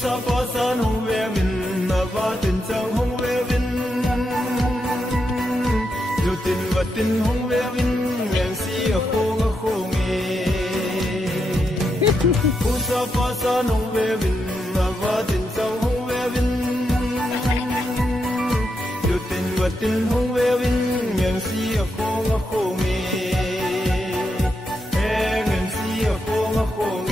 sa pa san hong ve min na va tin chang hong ve vin lu tin va tin hong ve vin ngang si a khong e pu sa pa san hong ve vin na va tin chang hong ve vin lu tin va tin hong ve vin ngang si a khong e ngang si a khong e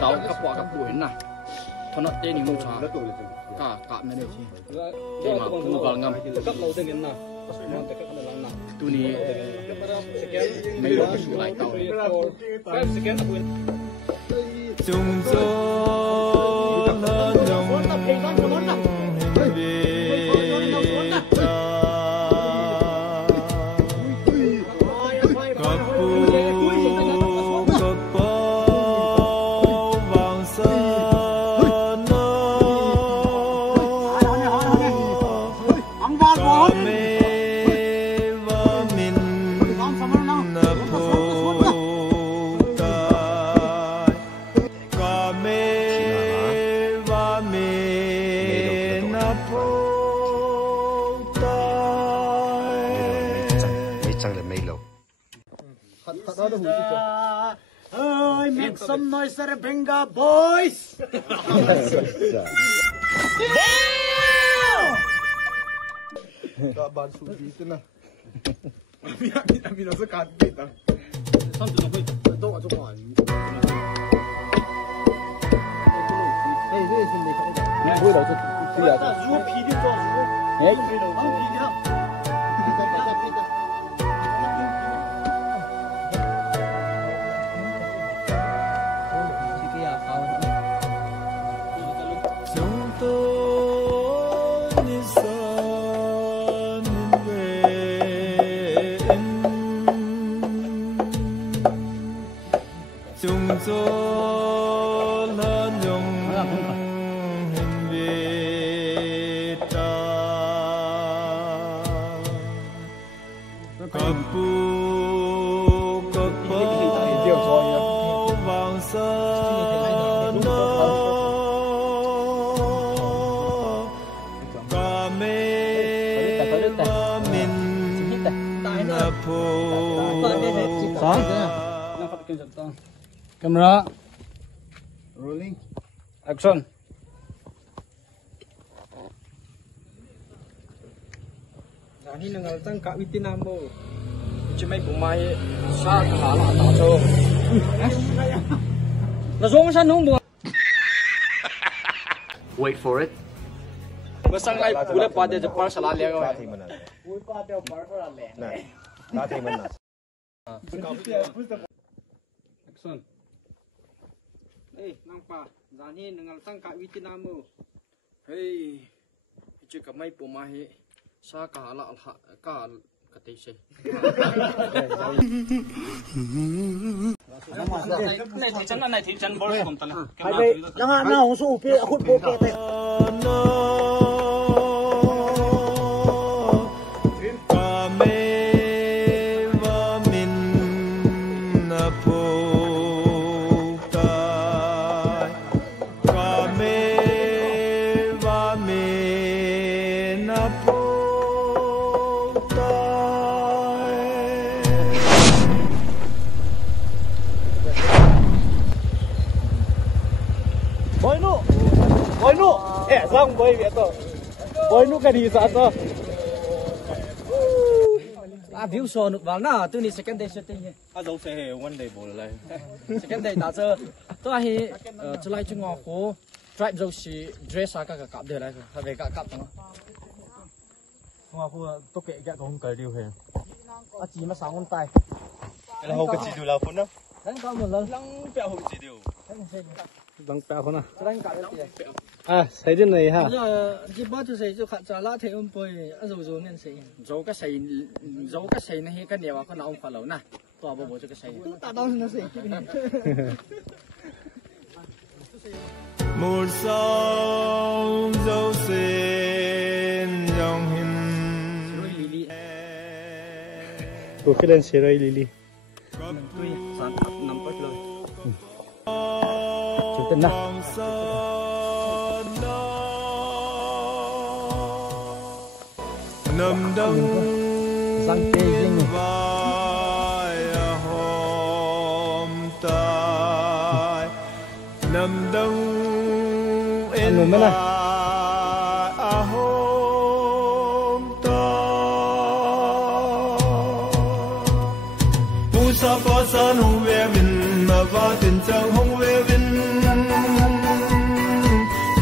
đào các quả các bụi nè, thằng nó tên những mông xà, cả mấy này chứ, cái mà cũng vào ngầm, tu ni mấy lỗ cái sủi lại tàu, chung gió lớn dòng ơi, make some noise at the Benga boys! Kabar suci itu nah. Abi nak sekat kita. Sampai tu nak tu aku cakap. Hey, sini kau. Ni boleh dah tu. Siap. 如果皮的做如果皮的上。chung gió lớn dòng hình Việt ta cặp bu cặp bao vàng sơn cà mê và mình phố Camera, Rolling. action. Ini nengal tang kak witin namo. Cuma ibu mai sa kalah tak so. Nasong sa nung buat. Wait for it. Masang ay pula pada Jepang salah lihat kau. Ui pada par par le. Nah, nanti mana? Action. Nampak, zani nengal tang kak witin namo. Hey, cuma mai ibu mai sa kalah kal katisi. Này thị trấn bồi cùng tala. Hai bên, jangan nak usul pi aku poket. Sang boy itu, boy nu kadi satu. View so nuk vào na, tu ni second day shooting. Đâu sẽ one day ball lại. Second day ta chơi, tu ahi July chung ngọc ko drive zo si dress ka cặp de lai, ha về cặp tang. Không aku tôi kệ cái không cần điều hè. Chỉ mà sáng con tay. Cái là hậu cái gì điều là phun đó. Đánh con một lần. Lăng bèo hậu gì điều. Bằng bèo con à? Đánh cả cái tiền. À, thấy trên này ha. Chỉ bắt cho sẽ cho khát trả lá thế bơi, rồi rồi nên sẽ. Zo ka say na hi ka niwa ko na on follow na. tòa bộ cho cái say ta đâu nó sẽ một sông dấu xin dòng hình cô cái lên xe rồi Lily tôi sáng nằm có lời chúng ta nào nằm đông răng tê dinh vai hôm tai nằm đông in vai hôm tai Musa phá san hồng về vinh mà va tình trang hồng về vinh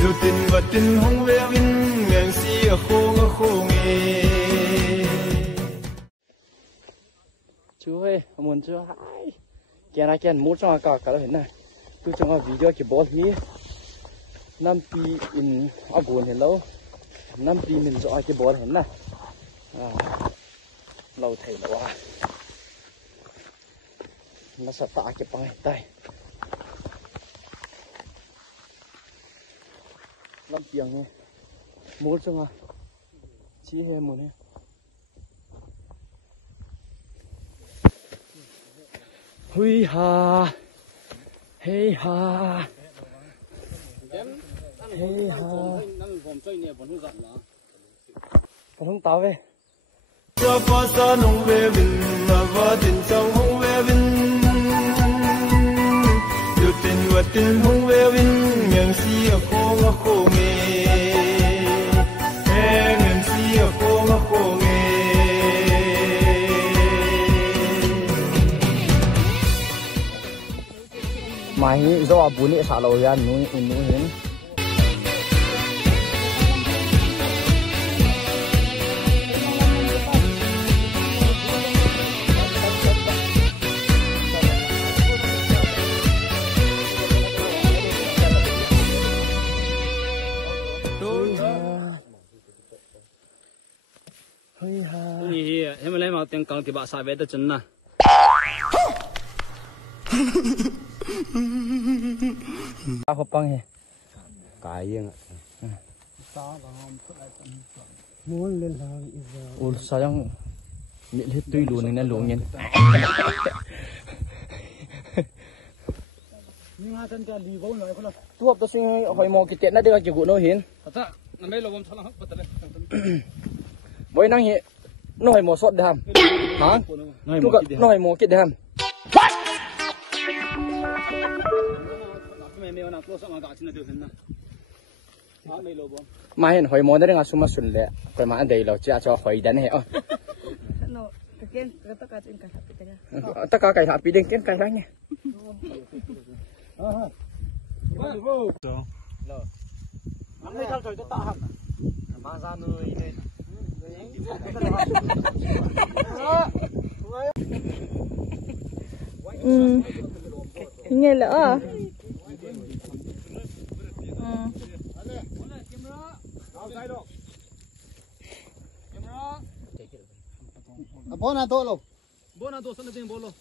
dù tình và tình hồng về vinh ngang si ở khô nghe chú ơi muốn chưa hay kia này kia muốn cho cả hình này tôi cho video cái ball ní năm pi in agon thì lâu năm pi mình cho cái ball hình này lâu thầy quá nó sẽ tạ cái bằng tay năm tiếng này muốn cho chỉ hay muốn này hui ha hey ha hey ha còn không tao về cho phá san hồng về vinh mà va tình trong hồng về vinh dù tình và tình hồng về vinh ngang si ở khô nghe ngang si ở khô nghe mày do bún này xả lồi ra nuôi hết em lấy màu tiếng căng thì bạn xài về tới chân nè tao không băng hè cái gì ạ muốn lên hàng ủa sao đang miệng hết tươi luôn nên luôn nhìn nhưng hai chân cái lì vốn rồi không tu học tôi xin hỏi mò cái tiền nó đưa cái vụ nó hiến với năng hiện nó hỏi mò sót đam hả nó hỏi mò cái đam mà hiện hỏi mò nó đang sum sum lệ cái mà anh đây là chỉ cho hỏi đến hệ tất cả cái tháp bị đinh cái khác nhé anh đi theo trời cho tạ hẳn mà ra nơi lên nghe lỡ bố nào tôi luôn bố nào tôi sẵn được tiền bố luôn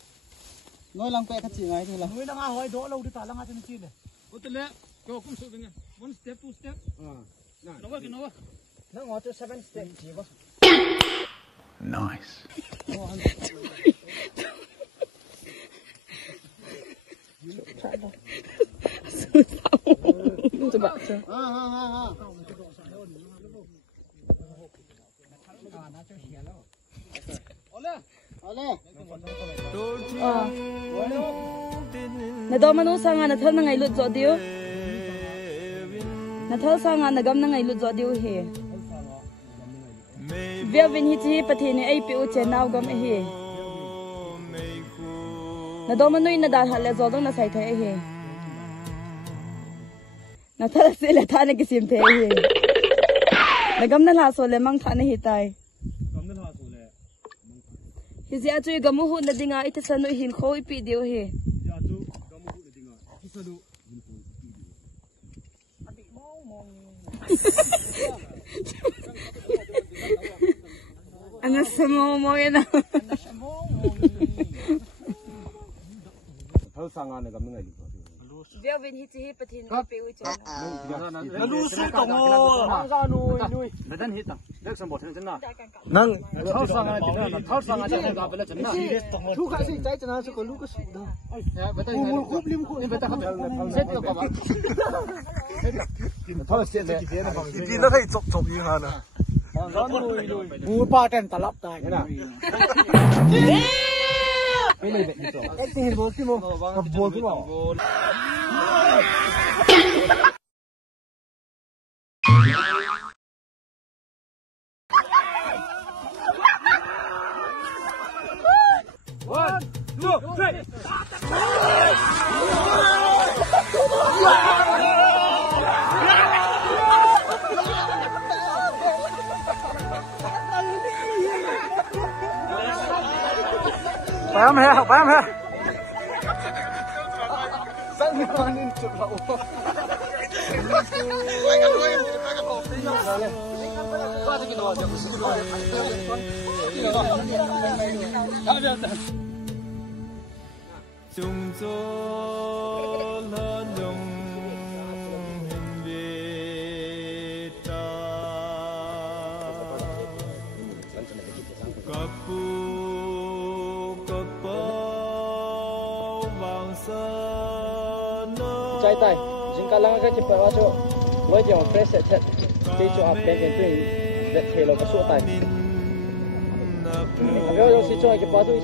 nói làm cái gì ngay thì là nói đang hỏi đỗ lâu thì ta đang trên chi này bố tên lẽ cô cũng sự tình one step two step nó vậy nó vậy nó ngó cho 7 step chỉ có nice coba na do manu sanga na thal na ngai lut zo diu na thal sanga na gam na ngai lut zo diu he via vin hi chi pathe ne ai pi u che naw gam he na do manu na da hal le zo dong na sai thai he na thal se le tha ne kisim the he na gam na la so le mang tha ne hi tai hi zia chui gamu hu na dinga ite sanu hin khoi pi deu he ana samo mo yana thâu sang anh này cầm ngay đi. Việc bên hít hít bật hin bêu chứ. Nó lu su tổng ô. Ra nuôi. Nó đang hít à? Được xong một chân nào. Nang thâu sang anh chân nào? Thâu sang anh chân nào? Bây giờ chân nào? thu khai gì trái chân nào sẽ có lúc cái sụp đâu. Mua cúp lim cúp. Bây giờ hết rồi các bạn. Thôi xem đây. Thì nó thấy chọc chọc như hả nè. Mua ba ten ta lắp tai cái nào. Cái này vậy rồi. Cái gì bố cái bố. Bố cái bố. One, two, three. Bám ha. Sang con lên chụp hậu. Chúng tôi lớn dòng hình về ta cặp bao vàng sơn trái tay chúng ta lắng cái chụp vào chỗ với dòng press set cái chỗ áp bên trên để thể lo cái số tay. Nếu chúng ta cho cái bao nhiêu